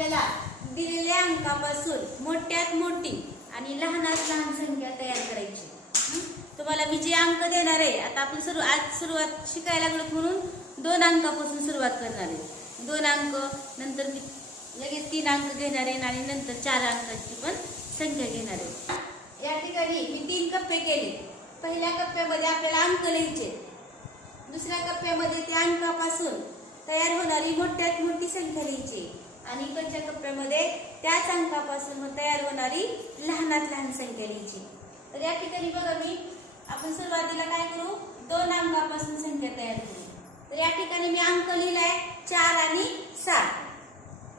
आपल्याला दिलेल्या अंकापासून मोठ्यात मोठी आणि लहानात लहान संख्या तयार करायची. तुम्हाला मी जे अंक देणार आहे आता आपण सुरू आज सुरुवात शिकायला लागलो म्हणून दोन अंकापासून सुरुवात करणार आहे. दोन अंक नंतर मी लगेच तीन अंक घेणार आहे आणि नंतर चार अंकाची पण संख्या घेणार आहे. या ठिकाणी मी तीन कप्पे केले. पहिल्या कप्प्यामध्ये आपल्याला अंक लिहायचे. दुसऱ्या कप्प्यामध्ये त्या अंकापासून तयार होणारी मोठ्यात मोठी संख्या लिहायची. आणि इकडच्या कप्प्यामध्ये त्याच अंकापासून तयार होणारी लहानात लहान संख्या लिहायची तर या ठिकाणी बघा मी आपण सुरुवातीला काय करू? दोन अंकापासून संख्या तयार करू. तर या ठिकाणी मी अंक लिहिलाय चार आणि सात.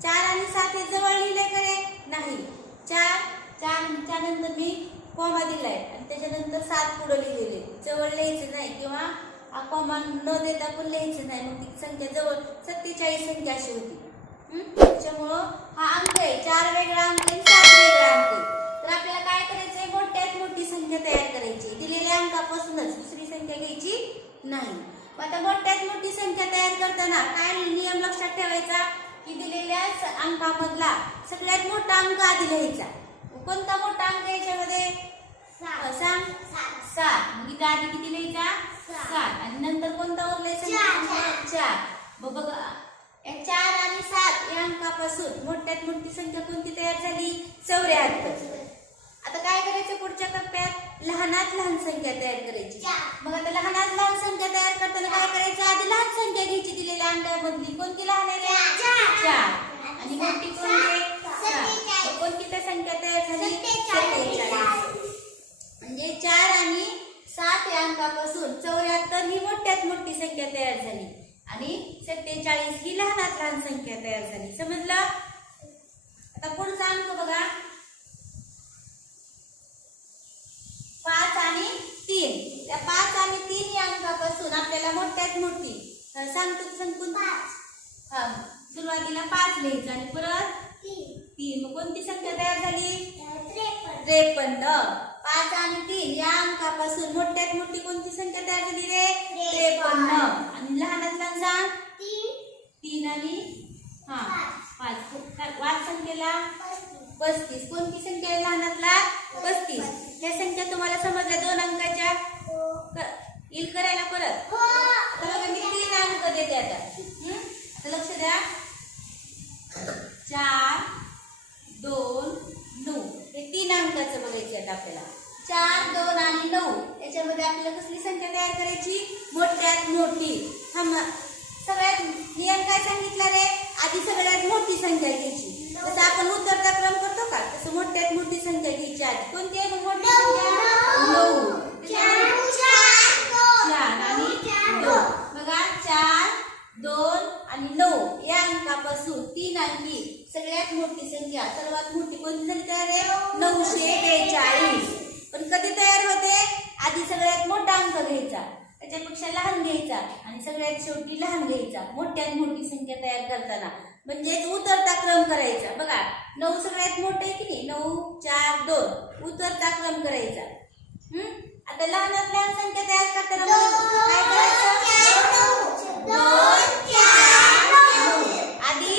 चार आणि सात हे जवळ लिहिले करे नाही. चार चार नंतर मी कॉमा दिलाय. आणि त्याच्यानंतर सात पुढे लिहिलेले. जवळ लिहायचं नाही किंवा कॉमा न देता पण लिहायचं नाही. मग ती संख्या जवळ सत्तेचाळीस संख्या अशी होती. त्याच्यामुळं हा अंक आहे. चार वेगळा अंक आहे सात वेगळा अंक आहे. तर आपल्याला काय करायचंय? मोठ्यात मोठी संख्या तयार करायची दिलेल्या अंकापासूनच दुसरी संख्या घ्यायची नाही. आता मोठ्यात मोठी संख्या तयार करताना काय नियम लक्षात ठेवायचा? की दिलेल्या अंकामधला सगळ्यात मोठा अंक आधी लिहायचा. कोणता मोठा अंक याच्यामध्ये? सांग सात. मग इथं आधी किती लिहायचा? सात. आणि नंतर कोणता उरलायचा चार. बघा चार आणि सात या अंकापासून मोठ्यात मोठी संख्या कोणती तयार झाली? चौऱ्याहत्तर आता काय करायचं पुढच्या टप्प्यात? लहानात लहान संख्या तयार करायची. मग आता लहानात लहान संख्या तयार करताना काय करायचं? आधी लहान संख्या घ्यायची दिलेल्या अंकामधली. कोणती लहान आहे? चार. चार. आणि मोठी कोणती कोणती तर संख्या तयार झाली. म्हणजे चार आणि सात या अंकापासून चौऱ्याहत्तर ही मोठ्यात मोठी संख्या तयार झाली. आणि सत्तेचाळीस ही लहानात लहान संख्या तयार झाली. समजलं आता पुढचा अंक बघा. पाच आणि तीन. त्या पाच आणि तीन या अंकापासून आपल्याला मोठ्यात मोठी. सांगतो तू सांग कोणती? हा सुरुवातीला पाच लिहायचं आणि परत तीन. मग कोणती संख्या तयार झाली? त्रेपन्न. पाच आणि तीन या अंकापासून मोठ्यात मोठी कोणती संख्या तयार झाली रे? त्रेपन्न. आणि लहानात लहान सांग. तीन. आणि हा पाच. वाच संख्येला? पस्तीस. कोणती संख्या आहे लहानातला? पस्तीस. ह्या संख्या तुम्हाला समजल्या दोन अंकाच्या क- येईल करायला परत आता बघा मी तीन अंक देते आता हं? आता लक्ष द्या चार दोन नऊ हे तीन अंकाचं बघायचे आता आपल्याला चार दोन आणि नऊ याच्यामध्ये आपल्याला कसली संख्या तयार करायची मोठ्यात मोठी थांबा सगळ्यात नियम काय सांगितलं रे आधी सगळ्यात मोठी संख्या घ्यायची जसं आपण उतरता क्रम करतो का तसं मोठ्यात मोठी संख्या घ्यायची आधी कोणती आहे मग मोठी नऊ. संख्या नऊ त्याच्यामध्ये चार आणि दोन बघा चार दोन आणि नऊ या अंकापासून तीन अंकी सगळ्यात मोठी संख्या सर्वात मोठी कोणती झाली तयार आहे नऊशे बेचाळीस पण कधी तयार होते आधी सगळ्यात मोठा अंक घ्यायचा त्याच्यापेक्षा लहान घ्यायचा आणि सगळ्यात शेवटी लहान घ्यायचा मोठ्यात मोठी संख्या तयार करताना. म्हणजेच उतरता क्रम करायचा. बघा नऊ सगळ्यात मोठे आहे की नाही? नऊ चार दोन. उतरता क्रम करायचा. हम्म? आता लहानात लहान संख्या तयार करताना काय करायचं. आधी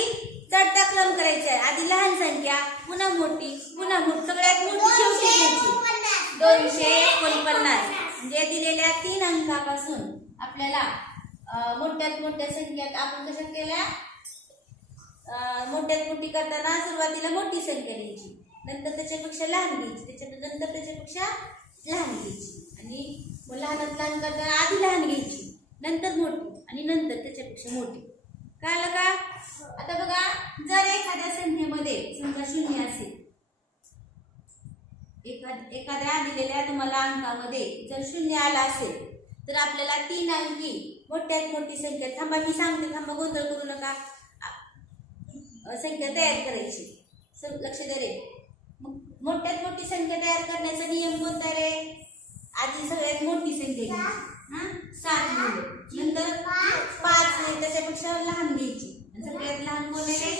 चढता क्रम करायचा आधी लहान संख्या पुन्हा मोठी पुन्हा मोठी. सगळ्यात मोठी शेवटी घ्यायची दोनशे एकोणपन्नास. म्हणजे दिलेल्या तीन अंकापासून आपल्याला मोठ्यात मोठ्या संख्यात आपण कशात केल्या? मोठ्यात मोठी करताना सुरुवातीला मोठी संख्या लिहायची. नंतर त्याच्यापेक्षा लहान घ्यायची त्याच्या नंतर त्याच्यापेक्षा लहान घ्यायची आणि मग लहानात लहान करताना आधी लहान घ्यायची नंतर मोठी आणि नंतर त्याच्यापेक्षा मोठी. कळलं का? आता बघा जर एखाद्या संख्येमध्ये समजा शून्य असेल एखाद एखाद्या दिलेल्या तुम्हाला अंकामध्ये जर शून्य आला असेल तर आपल्याला तीन अंकी मोठ्यात मोठी संख्या. थांबा मी सांगते थांबा गोंधळ करू नका. संख्या तयार करायची. लक्ष द्या रे. मग मोठ्यात मोठी संख्या तयार करण्याचा नियम कोणता रे? आधी सगळ्यात मोठी संख्या हा? सात मुलं नंतर पाच. नाही त्याच्यापेक्षा लहान घ्यायची. सगळ्यात लहान कोण आहे?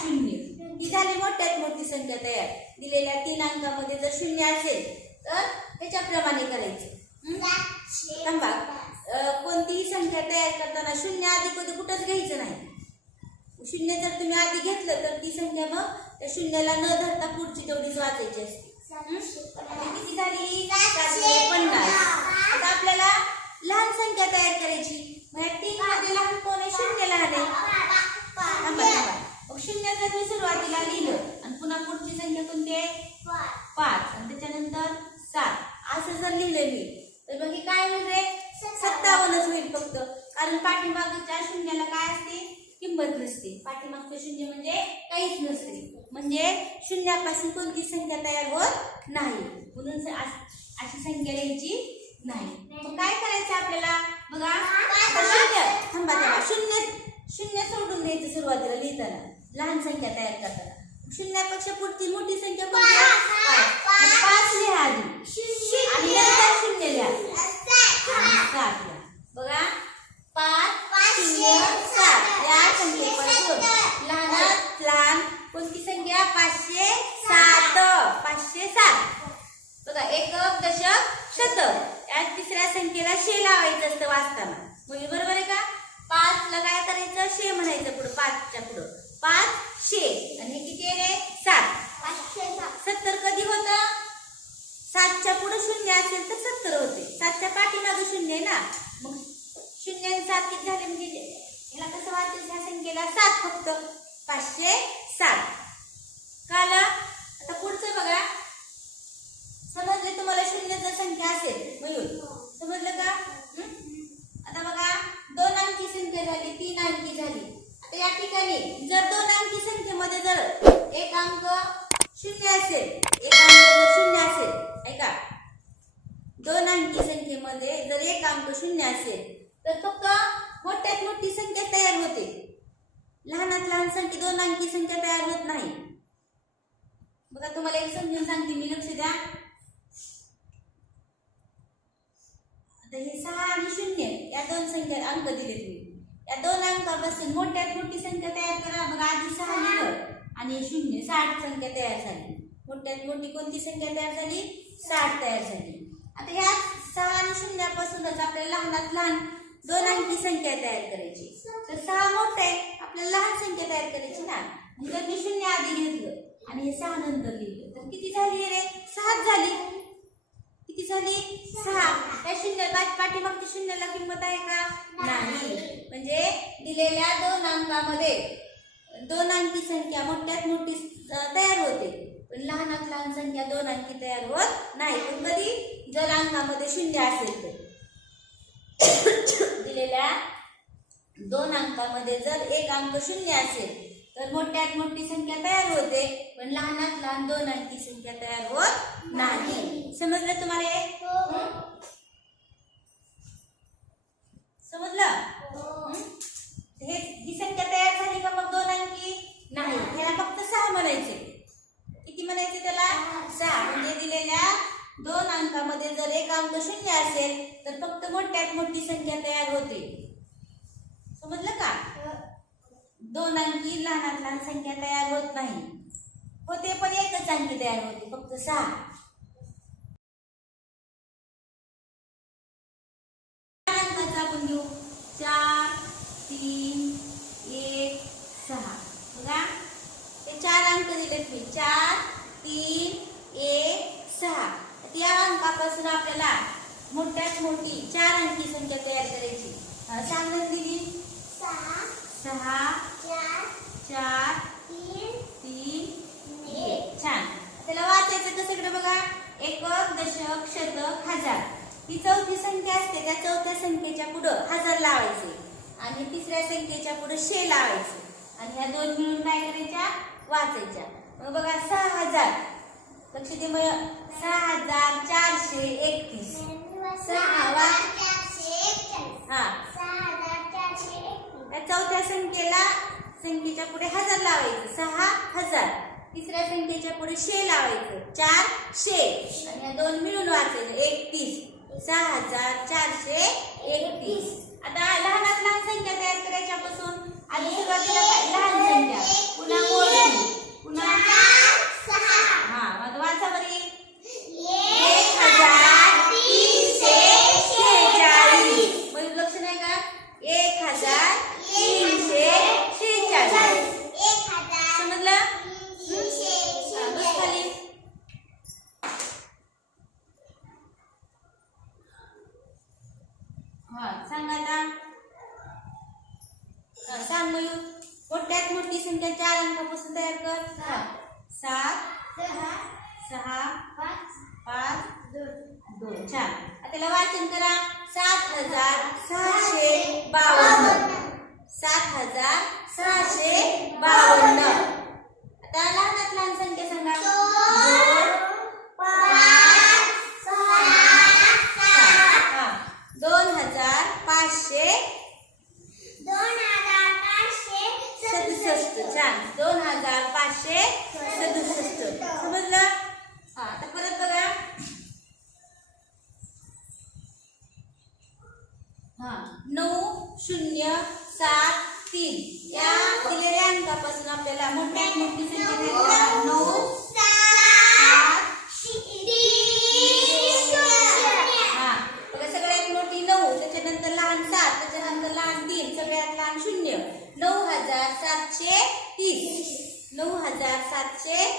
शून्य. ही झाली मोठ्यात मोठी संख्या तयार. दिलेल्या तीन अंकामध्ये जर शून्य असेल तर त्याच्याप्रमाणे करायचे. थांबा कोणतीही संख्या तयार करताना शून्य आधी कधी कुठंच घ्यायचं नाही. शून्य जर तुम्ही आधी घेतलं तर ती संख्या मग त्या शून्याला न धरता पुढची तेवढीच वाचायची असते. किती झाली? पन्नास. आता आपल्याला लहान संख्या तयार करायची. मग तीन मध्ये लहान कोण आहे? शून्य लहान आहे. थांबा थांबा शून्य जर मी सुरुवातीला लिहिलं. आणि पुन्हा पुढची संख्या कोणती आहे? पाच. आणि त्याच्यानंतर सात. असं जर लिहिलं मी तर हे काय रे? सत्तावन्नच होईल फक्त. कारण पाठीमागच्या शून्याला काय असते? किंमत नसते. पाठीमागचं शून्य म्हणजे काहीच नसते. म्हणजे शून्यापासून कोणती संख्या तयार होत नाही. म्हणून अश- संख्या लिहायची नाही. मग काय करायचं आपल्याला? बघा. शून्य. थांबा थांबा. शून्य शून्य सोडून द्यायचं सुरुवातीला लिहिताना. लहान संख्या तयार करताना शून्यापेक्षा पुढची मोठी संख्या? पाच. लिहा आधी. नंतर शून्य लिहा. सात. लिहा. बघा. पाच शून्य सात. या संख्येपासून लहानात लहान कोणती संख्या? पाचशे सात. पाचशे सात. बघा एकक दशक शतक. या तिसऱ्या संख्येला शे लावायचं असतं वाचताना. म्हणजे बरोबर आहे का? पाचला काय करायचं? शे म्हणायचं पुढं पाचच्या पुढं. पाच शे. आणि हे किती आहे सात. सत्तर कधी होतं? सातच्या पुढे शून्य असेल तर सत्तर होते. सातच्या पाठीमागे शून्य आहे ना? मग शून्य आणि सात किती झाले? म्हणजे याला कसं वाटेल ह्या संख्येला सात फक्त. पाचशे सात. काला आता पुढचं बघा. समजले तुम्हाला शून्य जर संख्या असेल मयूर समजलं का? हं? आता बघा. दोन अंकी संख्या झाली. तीन अंकी झाली. तर या ठिकाणी जर दोन अंकी संख्येमध्ये जर एक अंक शून्य असेल एक अंक जर शून्य असेल ऐका. दोन अंकी संख्येमध्ये जर एक अंक शून्य असेल तर फक्त मोठ्यात मोठी संख्या तयार होते. लहानात लहान संख्या दोन अंकी संख्या तयार होत नाही. बघा तुम्हाला एक समजून सांगते मी लक्ष द्या. आता हे सहा आणि शून्य या दोन संख्या अंक दिले तुम्ही. या दोन अंकापासून मोठ्यात मोठी संख्या तयार करा. बघा आधी सहा लिहिलं आणि शून्य साठ संख्या तयार झाली. मोठ्यात मोठी कोणती संख्या तयार झाली? साठ तयार झाली. आता ह्या सहा आणि शून्यापासूनच आपल्याला लहानात लहान दोन अंकी संख्या तयार करायची. तर सहा मोठं आहे आपल्याला लहान संख्या तयार करायची ना. मग जर मी शून्य आधी घेतलं आणि हे सहा नंतर लिहिलं तर किती झाली रे? सहाच झाली. शून्य पाठीमागची शून्यला शून्याला किंमत आहे का? नाही. म्हणजे दिलेल्या दोन अंकामध्ये दोन अंकी संख्या मोठ्यात मोठी तयार होते. पण लहानात लहान संख्या दोन अंकी तयार होत नाही. पण कधी? जर अंकामध्ये शून्य असेल तर. दिलेल्या दोन अंकामध्ये जर एक अंक शून्य असेल तर मोठ्यात मोठी संख्या तयार होते. पण लहानात लहान दोन अंकी संख्या तयार होत नाही. समजलं तुम्हाला समजलं? हं? हे? ही संख्या तयार झाली का मग दोन अंकी? नाही. ह्याला फक्त सहा म्हणायचे. किती म्हणायचे त्याला? सहा. म्हणजे दिलेल्या दोन अंकामध्ये जर एक अंक शून्य असेल तर फक्त मोठ्यात मोठी संख्या तयार होते. समजलं का? दोन अंकी लहानात लहान संख्या तयार होत नाही. होते पण एकच अंकी तयार होते फक्त सहा चार अंकाचं आपण घेऊ चार तीन एक सहा बघा ते चार अंक दिलेत मी चार तीन एक सहा त्या अंकापासून आपल्याला मोठ्यात मोठी चार अंकी संख्या तयार करायची अं, सांग ना दिदी सहा चार तीन एक छान त्याला वाचायचं कसं इकडे बघा एकक शतक हजार. ही चौथी संख्या असते त्या चौथ्या संख्येच्या पुढं हजार लावायचे आणि तिसऱ्या संख्येच्या पुढे शे लावायचे आणि ह्या दोन मिळून काय करायच्या? वाचायच्या. मग बघा सहा हजार. लक्ष दे मग सहा हजार चारशे एकतीस. सहा हा. त्या चौथ्या संख्येला संख्येच्या पुढे हजार लावायचं. सहा हजार. तिसऱ्या संख्येच्या पुढे शे लावायचं. चार शे. आणि ह्या दोन मिळून वाचायचं एकतीस. सहा हजार चारशे एकतीस. आता लहानात लहान संख्या तयार करायच्या पासून. आधी सुरुवातीला? लहान संख्या. पुन्हा पुन्हा हा मग वाचा बरी अंगमयूर मोठ्यात मोठी संख्या चार अंकापासून तयार कर. सात. सहा. पाच. पाच. दोन. चार. आता त्याला वाचन करा. सात हजार सहाशे बावन्न. सात हजार सहाशे बावन्न. आता लहानात लहान संख्या सांगा. आपल्याला मोठ्यात मोठी संख्या नऊ सगळ्यात मोठी नऊ त्याच्यानंतर लहान सात त्याच्यानंतर लहान तीन सगळ्यात लहान शून्य. नऊ हजार सातशे तीस. नऊ हजार सातशे